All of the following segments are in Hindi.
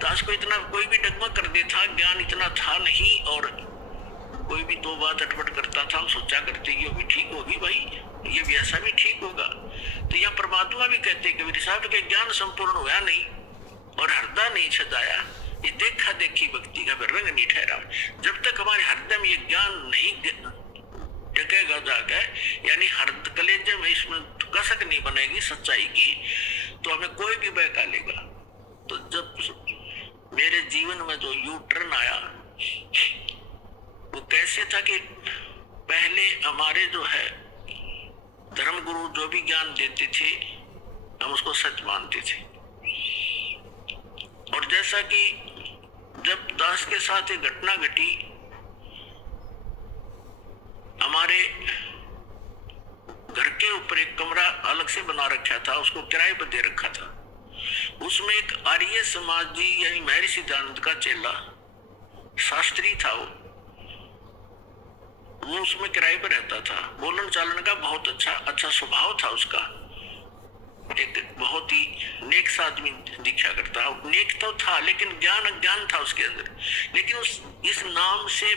दास को इतना कोई भी डगमग कर देता, ज्ञान इतना था नहीं, और कोई भी दो बात अटपट करता था, हम सोचा करते कि वो भी ठीक होगी भाई, ये भी ऐसा भी ठीक होगा। तो यहाँ परमात्मा भी कहते कबीर साहब के ज्ञान संपूर्ण हुआ नहीं और हृदय नहीं छदाया, ये देखा देखी भक्ति का रंग नहीं ठहरा। जब तक हमारे हृदय में ये ज्ञान नहीं टकेगा जाकर, यानी हृदय कलेजे में इसमें कसक नहीं बनेगी सच्चाई की, तो हमें कोई भी बहका लेगा। तो जब मेरे जीवन में जो यू टर्न आया, वो कैसे था कि पहले हमारे जो है धर्म गुरु जो भी ज्ञान देते थे, हम उसको सच मानते थे। और जैसा कि जब दास के साथ एक घटना घटी, हमारे घर के ऊपर एक कमरा अलग से बना रखा था, उसको किराए पर दे रखा था। उसमें एक आर्य समाजी यानी महर्षि दयानंद का चेला शास्त्री था, वो उसमें किराए पर रहता था। बोलन चालन का बहुत अच्छा स्वभाव था उसका, एक बहुत ही नेक सा आदमी दिखा करता। नेक तो था लेकिन ज्ञान अज्ञान था उसके अंदर। लेकिन इस नाम से,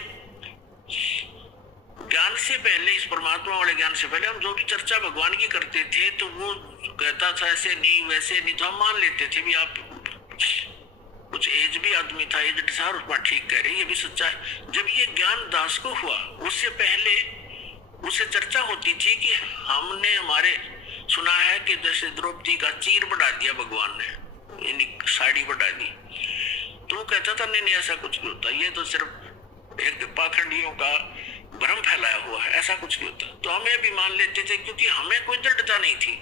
ज्ञान से पहले, इस परमात्मा वाले ज्ञान से पहले हम जो भी चर्चा भगवान की करते थे, तो वो कहता था ऐसे नहीं वैसे नहीं, तो हम मान लेते थे भी आप कुछ एज भी आदमी था, एज सार उसमें ठीक कह रहे, ये भी सच्चा है। जब ये ज्ञान दास को हुआ, उससे पहले उससे चर्चा होती थी कि हमने हमारे सुना है कि जैसे द्रौपदी का चीर बढ़ा दिया भगवान ने, यानी साड़ी बढ़ा दी। तो वो कहता था नहीं ऐसा कुछ नहीं होता, ये तो सिर्फ एक पाखंडियों का भ्रम फैलाया हुआ है, ऐसा कुछ नहीं होता। तो हमें भी मान लेते थे, क्योंकि हमें कोई दृढ़ता नहीं थी।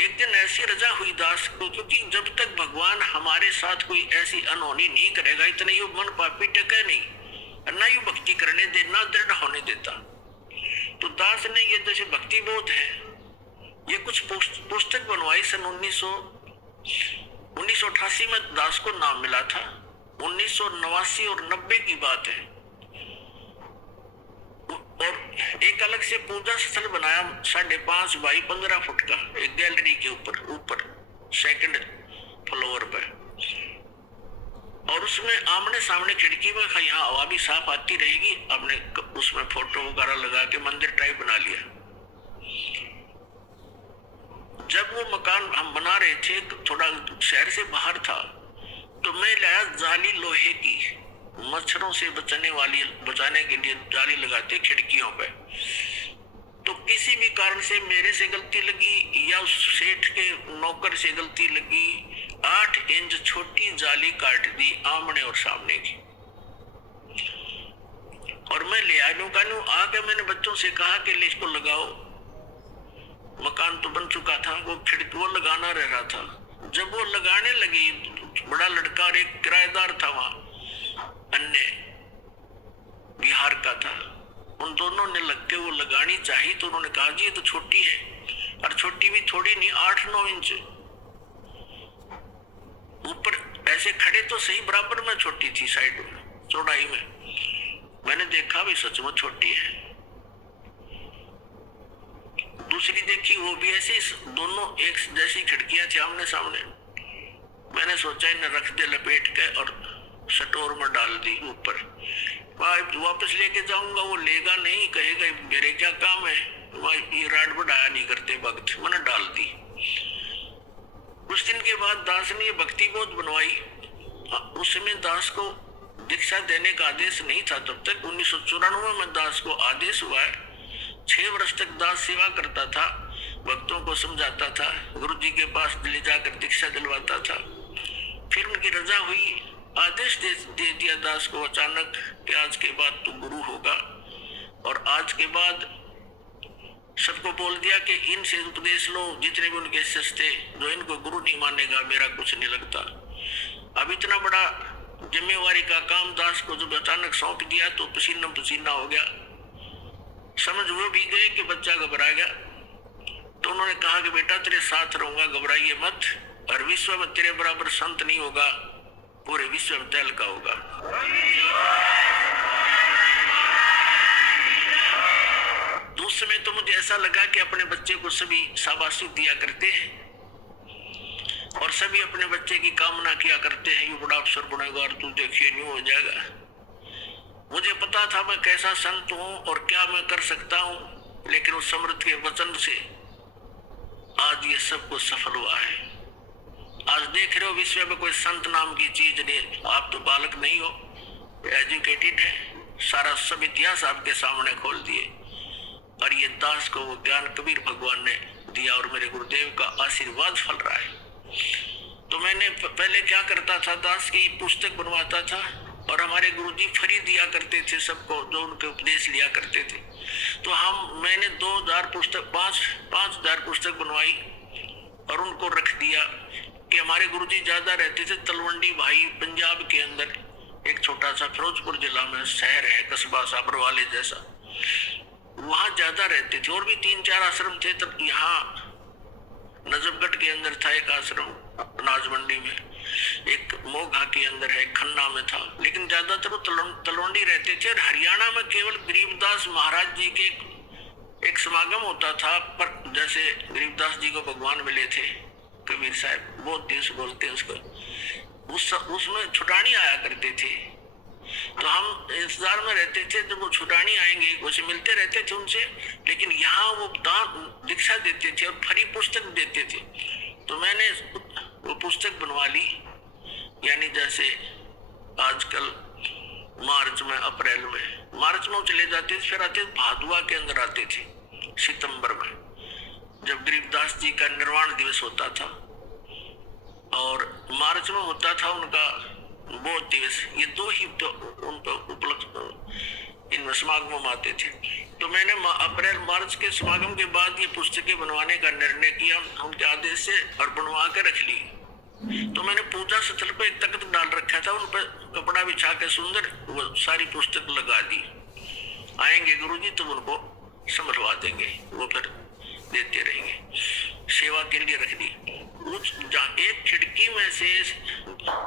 एक दिन ऐसी रजा हुई दास को, क्योंकि जब तक भगवान हमारे साथ कोई ऐसी अनहोनी नहीं करेगा, इतने यु मन पापी टके नहीं, ना यु भक्ति करने दे, ना दृढ़ होने देता। तो दास ने ये जैसे भक्ति बोध है, ये कुछ पुस्तक बनवाई सन 1988 में दास को नाम मिला था। 1989 और 90 की बात है। और एक अलग से पूजा स्थल बनाया 5.5 बाई 15 फुट का, एक गैलरी के ऊपर सेकंड फ्लोर पे। और उसमें आमने सामने खिड़की में यहाँ हवा भी साफ आती रहेगी, हमने उसमें फोटो वगैरह लगा के मंदिर टाइप बना लिया। जब वो मकान हम बना रहे थे, थोड़ा शहर से बाहर था, तो मैं लाया जाली लोहे की, मच्छरों से बचाने के लिए जाली लगाते खिड़कियों पे। तो किसी भी कारण से मेरे से गलती लगी या उस सेठ के नौकर से गलती लगी, 8 इंच छोटी जाली काट दी आमने और सामने की। और मैं ले आया आके मैंने बच्चों से कहा कि ले इसको लगाओ। मकान तो बन चुका था, वो खिड़की वो लगाना रह रहा था। जब वो लगाने लगी, बड़ा लड़का और एक किराएदार था वहां, अन्य बिहार का था, उन दोनों ने लग के वो लगानी चाहिए। तो उन्होंने कहा जी ये तो छोटी है, और छोटी भी थोड़ी नहीं, 8-9 इंच ऊपर ऐसे खड़े तो सही, बराबर में छोटी थी साइड में चौड़ाई में। मैंने देखा भी सच में छोटी है। दूसरी देखी, वो भी ऐसे, दोनों एक जैसी खिड़कियां थी आमने सामने। मैंने सोचा इन्हें रख दे लपेट के और स्टोर में डाल दी ऊपर। वापस लेके जाऊंगा, वो लेगा नहीं, कहेगा मेरे क्या काम है, ये राड बढ़ाया नहीं करते भक्त, मैंने डाल दी। कुछ दिन के बाद दास ने ये भक्ति बोध बनवाई। उस समय दास को दीक्षा देने का आदेश नहीं था तब तक। 1994 में दास को आदेश हुआ है। 6 वर्ष तक दास सेवा करता था, भक्तों को समझाता था, गुरु जी के पास ले जाकर दीक्षा दिलवाता था। फिर उनकी रजा हुई, आदेश दे दिया दास को अचानक कि आज के बाद तू गुरु होगा। और आज के बाद सबको बोल दिया कि इनसे उपदेश लो, जितने भी उनके शिष्य थे, जो इनको गुरु नहीं मानेगा मेरा कुछ नहीं लगता। अब इतना बड़ा जिम्मेवारी का काम दास को जब अचानक सौंप दिया तो पसीना पसीना हो गया। समझ वो भी गए कि बच्चा घबरा गया। तो उन्होंने कहा कि बेटा तेरे साथ रहूंगा, घबराइए मत, और विश्व में तेरे बराबर संत नहीं होगा, पूरे विश्व में तैल का होगा। उस समय तो मुझे ऐसा लगा कि अपने बच्चे को सभी शाबाशी दिया करते हैं। और सभी अपने बच्चे की कामना किया करते हैं, ये बड़ा अफसर बनेगा और तू देखिए न्यू हो जाएगा। मुझे पता था मैं कैसा संत हूं और क्या मैं कर सकता हूं, लेकिन उस समृद्ध के वचन से आज ये सब कुछ सफल हुआ है। आज देख रहे हो विश्व में कोई संत नाम की चीज नहीं। आप तो बालक नहीं हो, एजुकेटेड है, सारा सब इतिहास आपके सामने खोल दिए, और ये दास को वो ज्ञान कबीर भगवान ने दिया और मेरे गुरुदेव का आशीर्वाद फल रहा है। तो मैंने पहले क्या करता था, दास की पुस्तक बनवाता था और हमारे गुरुजी फ्री दिया करते थे सबको जो उनके उपदेश लिया करते थे। तो मैंने 2000 पुस्तक 5,000 पुस्तक बनवाई और उनको रख दिया कि हमारे गुरुजी ज्यादा रहते थे तलवंडी भाई, पंजाब के अंदर एक छोटा सा फिरोजपुर जिला में शहर है, कस्बा साबरवाले जैसा, वहां ज्यादा रहते थे। और भी 3-4 आश्रम थे। तब यहाँ नजफगढ़ के अंदर था एक आश्रम, अनाज मंडी में, एक मोघा के अंदर है, खन्ना में था, लेकिन ज्यादातर वो तलवंडी रहते थे। और हरियाणा में केवल गरीबदास महाराज जी के एक समागम होता था, पर जैसे गरीबदास जी को भगवान मिले थे, कबीर साहब बहुत देश बोलते हैं उसको, उसमें छुटानी आया करते थे। तो हम इंतजार में रहते थे जब वो छुटानी आएंगे, उसे मिलते रहते थे उनसे, लेकिन यहाँ वो दीक्षा देते थे और फ्री पुस्तक देते थे। तो मैंने वो पुस्तक बनवा ली, यानी जैसे आजकल मार्च में, अप्रैल में, मार्च में चले जाते थे, फिर आते भादुआ के अंदर आते थे सितंबर में, जब गरीबदास जी का निर्वाण दिवस होता था, और मार्च में होता था उनका बोध दिवस। ये 2 ही तो उनको उपलक्ष्य इनमें समागम आते थे। तो मैंने अप्रैल मार्च के समागम के बाद ये पुस्तकें बनवाने का निर्णय किया उनके आदेश से और बनवा के रख ली। तो मैंने पूजा स्थल पे एक तख्त डाल रखा था, उन पर कपड़ा बिछा के सुंदर वो सारी पुस्तक लगा दी। आएंगे गुरुजी तो उनको संभलवा देंगे, वो फिर देते रहेंगे, सेवा के लिए रख दी। एक खिड़की में से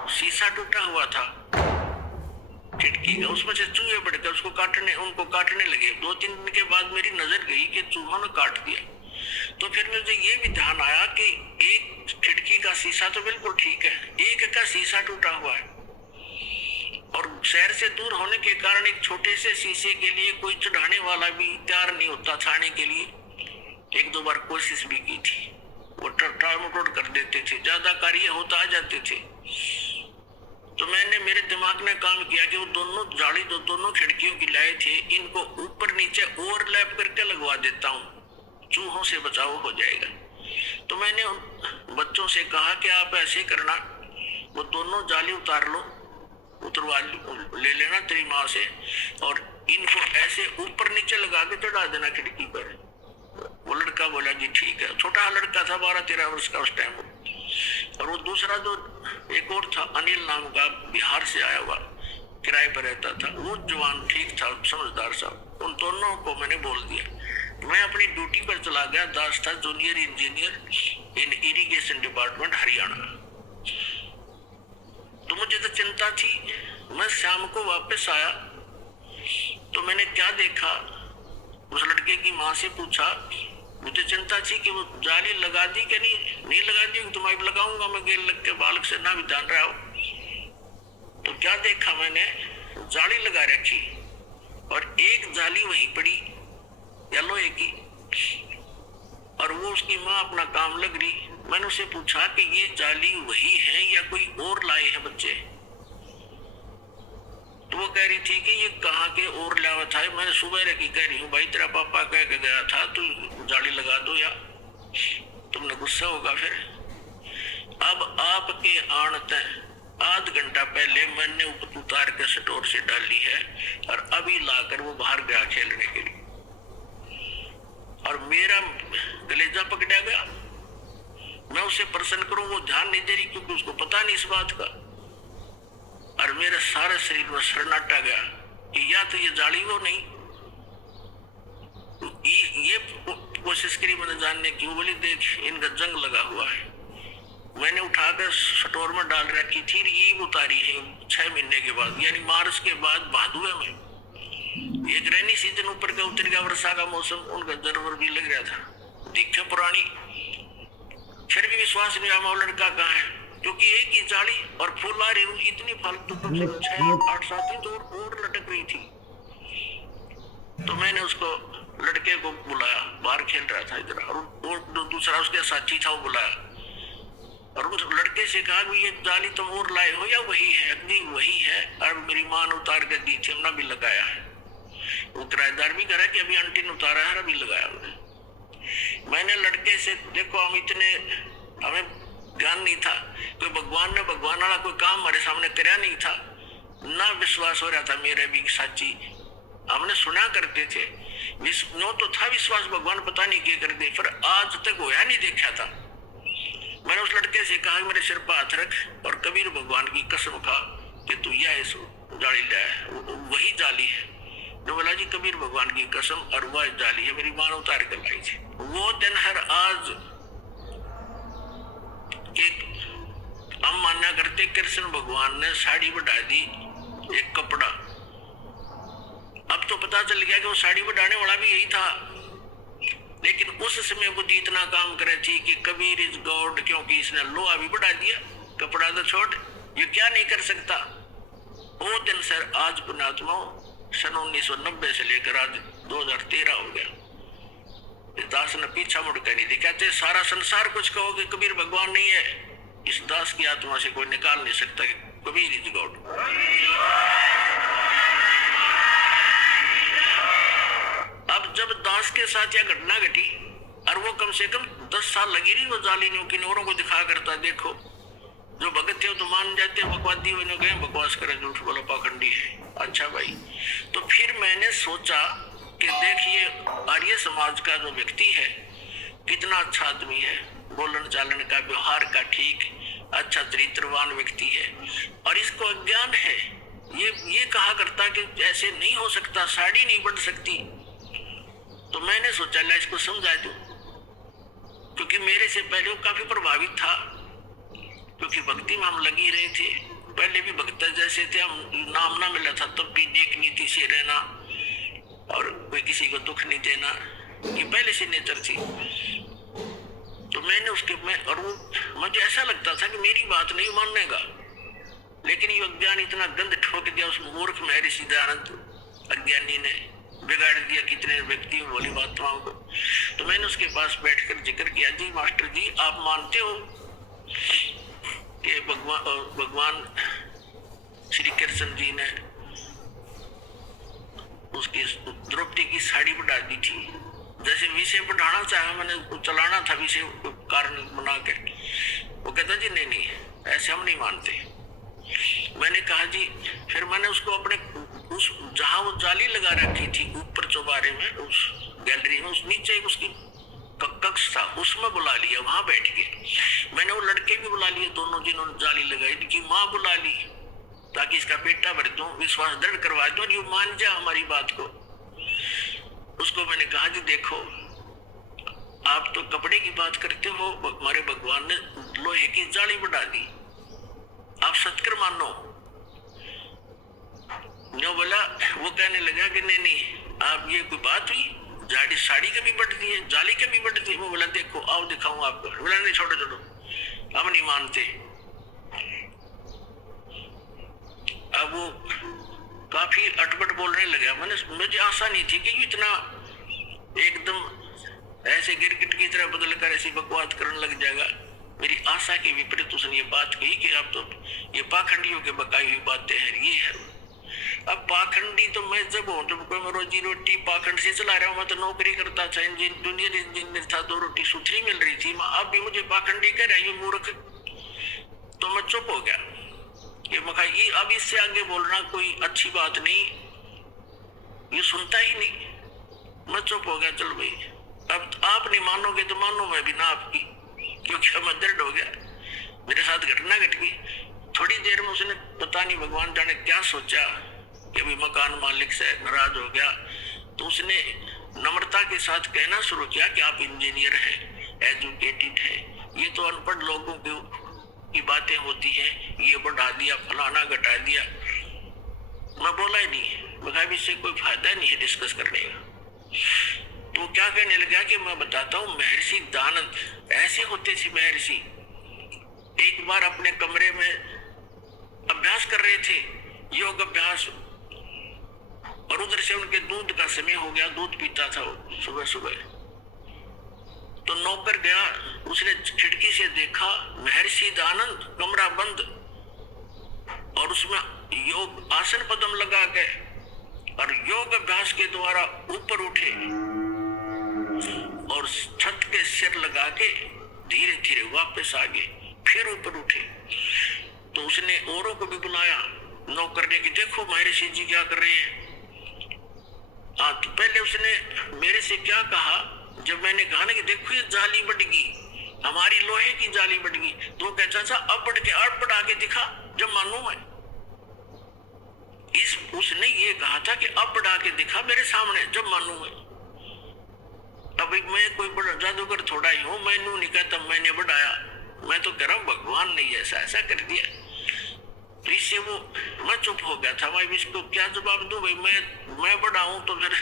शीशा टूटा हुआ था खिड़की का, उसमें से चूहे बढ़कर उनको काटने लगे। 2-3 दिन के बाद मेरी नजर गई कि चूहों ने काट दिया। तो फिर मुझे ये भी ध्यान आया कि एक खिड़की का शीशा तो बिल्कुल ठीक है, एक का शीशा टूटा हुआ है, और शहर से दूर होने के कारण एक छोटे से शीशे के लिए कोई चढ़ाने वाला भी तैयार नहीं होता छाने के लिए। 1-2 बार कोशिश भी की थी, वो टाल-मटोल कर देते थे, ज्यादा कार्य होता आ जाते थे। तो मेरे दिमाग ने काम किया कि वो दोनों जाली दोनों खिड़कियों की लाए थे, इनको ऊपर नीचे ओवरलैप करके लगवा देता हूँ, चूहों से बचाव हो जाएगा। तो मैंने बच्चों से कहा कि आप ऐसे करना, वो दोनों जाली उतार लो, उतरवा ले लेना तेरी माँ से, और इनको ऐसे ऊपर नीचे लगा के चढ़ा देना खिड़की पर। वो लड़का बोला जी ठीक है, छोटा लड़का था 12-13 वर्ष का उस टाइम। और वो दूसरा जो एक और था अनिल नाम का, बिहार से आया हुआ, किराए पर रहता था, वो जवान ठीक था, समझदार साहब। उन दोनों को मैंने बोल दिया। मैं अपनी ड्यूटी पर चला गया। दास था जूनियर इंजीनियर इन इरिगेशन डिपार्टमेंट हरियाणा। तो मुझे तो चिंता थी। मैं शाम को वापस आया तो मैंने क्या देखा, उस लड़के की माँ से पूछा, मुझे चिंता थी कि वो जाली लगा दी कि नहीं लगा दी, तुम्हारी लगाऊंगा मैं, गेल लग के बालक से ना भी जान रहा हो। तो क्या देखा मैंने, जाली लगा रखी और एक जाली वहीं पड़ी लोहे की, और वो उसकी माँ अपना काम लग रही। मैंने उसे पूछा कि ये जाली वही है या कोई और लाए हैं बच्चे? तो वो कह रही थी कि ये कहाँ के और लावा था। मैंने सुबह की कह रही हूँ, भाई तेरा पापा कह के गया था तू जाली लगा दो या तुमने गुस्सा होगा फिर। अब आपके आने आध घंटा पहले मैंने उतार के स्टोर से डाली है और अभी लाकर वो बाहर गया खेलने के लिए, और मेरा कलेजा पकड़ा गया। मैं उसे प्रसन्न करूं, वो ध्यान नहीं दे रही क्योंकि उसको पता नहीं इस बात का, और मेरे सारे शरीर में सन्नाटा गया कि या तो ये जाली वो नहीं, ये कोशिश करी मैंने जानने की। बोली देख इनका जंग लगा हुआ है। मैंने उठाकर स्टोर में डाल रखी थी, ईब उतारी है 6 महीने के बाद, यानी मार्च के बाद भादुए में। एक रेनी सीजन ऊपर का उतर गया, वर्षा का मौसम, उनका जरवर भी लग रहा था, दिखे पुरानी। फिर भी विश्वास नहीं हुआ वो लड़का कहाँ है, क्योंकि एक ही जाली और फूल आ रही उनकी इतनी फालतू तो 6 8 7 दिन तो और लटक रही थी। तो मैंने उसको लड़के को बुलाया, बाहर खेल रहा था इधर, और दूसरा उसके साथी था वो बुलाया और उस लड़के से कहा कि ये जाली तुम और लाए हो या वही है? अग्नि वही है, और मेरी माँ ने उतार कर दी थी, हमने भी लगाया है। वो किराएदार भी कह रहा है कि अभी आंटी ने उतारा है, अभी लगाया मैंने लड़के से। देखो हम इतने, हमें ज्ञान नहीं था, कोई भगवान वाला कोई काम हमारे सामने कराया नहीं था, ना विश्वास हो रहा था मेरे भी साची। हमने सुना करते थे, नो तो था विश्वास, भगवान पता नहीं क्या कर दे, पर आज तक होया नहीं देखा था। मैंने उस लड़के से कहा मेरे सिर पर हाथ रख और कबीर भगवान की कसम खा कि तू यह जाली लाया, वही जाली है। जो बोला जी कबीर भगवान की कसम, और वह जाली है, मेरी मां उतार कर लाई थी। वो दिन हर आज एक हम मान्या करते कृष्ण भगवान ने साड़ी बढ़ा दी, एक कपड़ा। अब तो पता चल गया कि वो साड़ी बढ़ाने वाला भी यही था, लेकिन उस समय बुद्धि इतना काम करे थी कि कबीर इज गॉड, क्योंकि इसने लोहा भी बढ़ा दिया, कपड़ा तो छोड़, ये क्या नहीं कर सकता। वो दिन सर आज पुणात्मा सन 1990 से लेकर आज 2013 हो गया, इस दास ने पीछा मुड़कर नहीं देखा। कहते सारा संसार कुछ कहो कि कबीर भगवान नहीं है, इस दास की आत्मा से कोई निकाल नहीं सकता कि कबीर इज गॉड। अब जब दास के साथ यह घटना घटी और वो कम से कम 10 साल लगी रही वो जाली ने किन औरों को दिखा करता, देखो जो भगत थे वो तो मान जाते, बकवादी होने गए, बकवास करे, झूठ बोलो, पाखंडी है। अच्छा भाई, तो फिर मैंने सोचा कि देखिए आर्य समाज का जो व्यक्ति है कितना अच्छा आदमी है, बोलन चालन का, व्यवहार का ठीक, अच्छा चरित्रवान व्यक्ति है, और इसको अज्ञान है। ये कहा करता कि ऐसे नहीं हो सकता, साड़ी नहीं बढ़ सकती। तो मैंने सोचा ला इसको समझा दूं, क्योंकि मेरे से पहले वो काफी प्रभावित था, क्योंकि भक्ति में हम लगी रहे थे, पहले भी भक्त जैसे थे, हम नाम ना मिला था तब भी नेक नीति से रहना और कोई किसी को दुख नहीं देना, ये पहले से नेचर थी। तो मैंने उसके और वो मुझे ऐसा लगता था कि मेरी बात नहीं मानने का, लेकिन ये अज्ञान इतना गंद ठोक दिया उस मूर्ख में सिद्धानंद अज्ञानी ने, बिगाड़ दिया कितने व्यक्तियों वाली बातों को। तो मैंने उसके पास बैठकर जिक्र किया, जी मास्टर जी आप मानते हो कि भगवान श्री कृष्ण जी ने उसकी द्रौपदी की साड़ी बढ़ा दी थी, जैसे विषय बढ़ाना चाहा मैंने, चलाना था विषय कारण बना के। वो कहता जी नहीं ऐसे हम नहीं मानते। मैंने कहा जी, फिर मैंने उसको अपने उस जहां वो जाली लगा रखी थी ऊपर चौबारे में, उस गैलरी में, उस नीचे उसकी कक्ष था, उसमें बुला लिया, वहां बैठ के मैंने वो लड़के भी बुला लिए, दोनों जिन्होंने जाली लगाई, इनकी माँ बुला ली ताकि इसका पेटा भर दूं, विश्वास दृढ़ करवा दूं और ये मान जा हमारी बात को। उसको मैंने कहा जी देखो आप तो कपड़े की बात करते हो, हमारे भगवान ने लोहे की जाली बढ़ा दी, आप सत्कर मानो। जो बोला वो कहने लगा कि नहीं आप ये कोई बात हुई, साड़ी कभी बढ़ती है, जाली कभी बढ़ती है। वो बोला देखो आओ दिखाऊं आपको। बोला नहीं छोड़ो हम नहीं मानते। अब वो काफी अटपट बोलने लगा। मुझे आशा नहीं थी कि इतना एकदम ऐसे गिरगिट की तरह बदल कर ऐसी बकवास करने लग जाएगा। मेरी आशा के विपरीत उसने ये बात कही कि आप तो ये पाखंडियों के बकाई हुई बातें हैं, ये है। अब पाखंडी तो मैं जब हूँ जब कोई रोजी रोटी पाखंड से चला रहा हूँ, मैं तो नौकरी करता था, इंजीनियर था, 2 रोटी सुथरी मिल रही थी, अब भी मुझे पाखंडी कह रहा है ये मूर्ख। तो मैं चुप हो गया कि मैं अब इससे आगे बोलना कोई अच्छी बात नहीं, ये सुनता ही नहीं। मैं चुप हो गया, चल भाई अब आप नहीं मानोगे तो मानो मैं भी ना आपकी, क्योंकि मैं दर्द हो गया, मेरे साथ घटना घट गई। थोड़ी देर में उसने पता नहीं भगवान जाने क्या सोचा कि अभी मकान मालिक से नाराज हो गया, तो उसने नम्रता के साथ कहना शुरू किया कि आप इंजीनियर हैं, एजुकेटेड हैं, ये तो अनपढ़ लोगों की बातें होती हैं, ये बढ़ा दिया फलाना घटा दिया। मैं बोला ही नहीं, मैं इससे कोई फायदा नहीं है डिस्कस करने का। तो वो क्या कहने लगा कि मैं बताता हूँ, महर्षि दानंद ऐसे होते थे। महर्षि एक बार अपने कमरे में अभ्यास कर रहे थे, योग अभ्यास, और उधर से उनके दूध का समय हो गया, दूध पीता था वो सुबह सुबह। तो नौकर गया, उसने खिड़की से देखा महर्षि दानंद कमरा बंद, और उसमें योग आसन पद्म लगा के और योग अभ्यास के द्वारा ऊपर उठे और छत के सिर लगा के धीरे धीरे वापस आ गए, फिर ऊपर उठे। तो उसने औरों को भी बुलाया नौकर ने कि देखो महर्षि जी क्या कर रहे हैं। तो पहले उसने मेरे से क्या कहा, जब मैंने कहा ना कि देखो ये जाली बढ़ गई, हमारी लोहे की जाली बढ़ गई, तो कहता था अब बढ़ के और बढ़ा के दिखा जब मानू मैं। उसने ये कहा था कि अब बढ़ा के दिखा मेरे सामने जब मानू मैं। अब मैं कोई बड़ा जादूगर थोड़ा ही हूं, मैं नहीं कहता मैंने बढ़ाया, मैं तो कह रहा हूं भगवान ने ऐसा ऐसा कर दिया। इससे वो मैं चुप हो गया था, मैं इसको क्या जवाब दूं भाई, मैं बढ़ाऊं तो फिर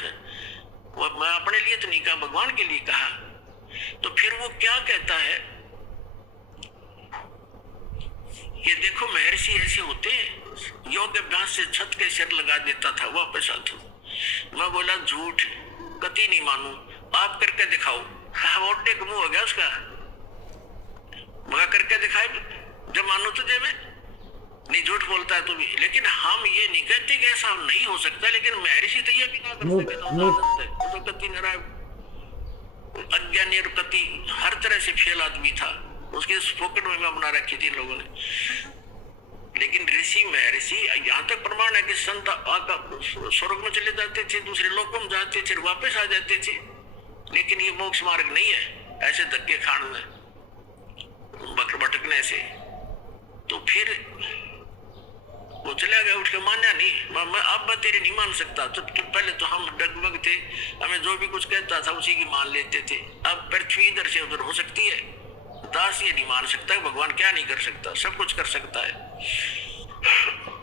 मैं अपने लिए तो नहीं कहा, भगवान के लिए कहा। तो फिर वो क्या कहता है कि देखो महर्षि ऐसे होते हैं, योग अभ्यास से छत के सिर लगा देता था वापस आता। मैं बोला झूठ, कति नहीं मानू, आप करके दिखाओ। वोटे का मुंह हो गया उसका, मगर करके दिखाए जब मानो तुझे मैं नहीं, झूठ बोलता है तू भी। लेकिन हम ये नहीं कहते कि ऐसा नहीं हो सकता, लेकिन महर्षि तो ये भी ना कर सकते तो कति नारायण अज्ञानी और कति हर तरह से फेल आदमी था, उसकी पॉकेट में बना रखी थी इन लोगों ने। लेकिन ऋषि महर्षि यहाँ तक प्रमाण है कि संत स्वर्ग में चले जाते थे, दूसरे लोकों में जाते थे, वापस आ जाते थे। लेकिन ये मोक्ष मार्ग नहीं है ऐसे धक्के खाने भटकने से। तो फिर वो चला गया, उठ के माना नहीं, मैं अब मैं तेरे नहीं मान सकता। तो पहले तो हम डगमग थे, हमें जो भी कुछ कहता था उसी की मान लेते थे। अब पृथ्वी इधर से उधर हो सकती है, दास ये नहीं मान सकता भगवान क्या नहीं कर सकता, सब कुछ कर सकता है।